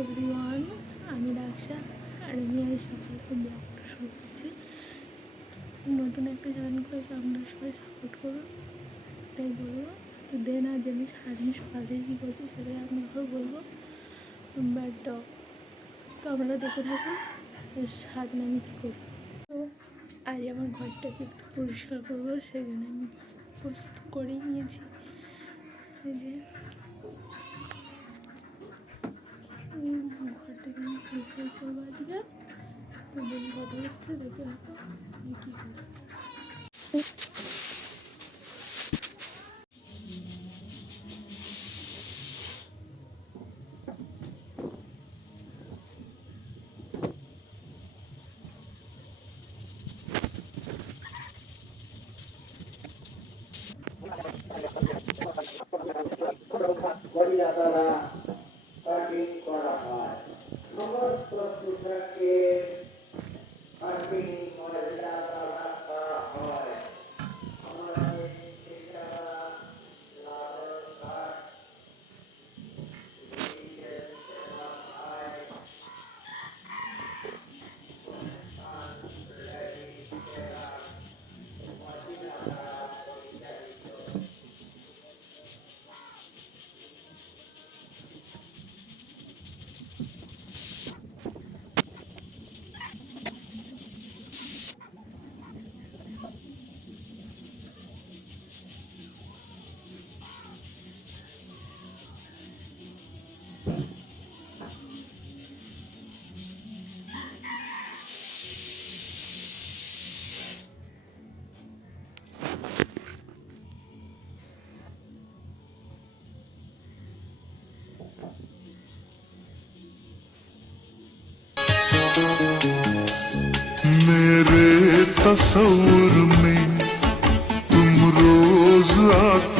এভরিওয়ান, আমি রাক্সা আর আমি আজ সকাল থেকে ব্লগটা শুরু করছি। নতুন একটা চ্যানেল করেছি, আপনারা সবাই সাপোর্ট করুন, এটাই বলবো। তো দেন আজ আমি সারাদিন সকাল থেকে কী করছি সেটাই আপনাদের বলবো। ব্যাড ডগ, তো আপনারা দেখে থাকুন সারাদিন আমি কী করবো। তো আজ আমার ঘরটাকে একটু পরিষ্কার করবো, সেই জন্য আমি প্রস্তুত করেই নিয়েছি। এই যে ঘরটাকে আমি পরিষ্কার করবো আজকে। তো দিন কত হচ্ছে দেখে রাখো আমি কী করি। मेरे तस्वुर में तुम रोज आते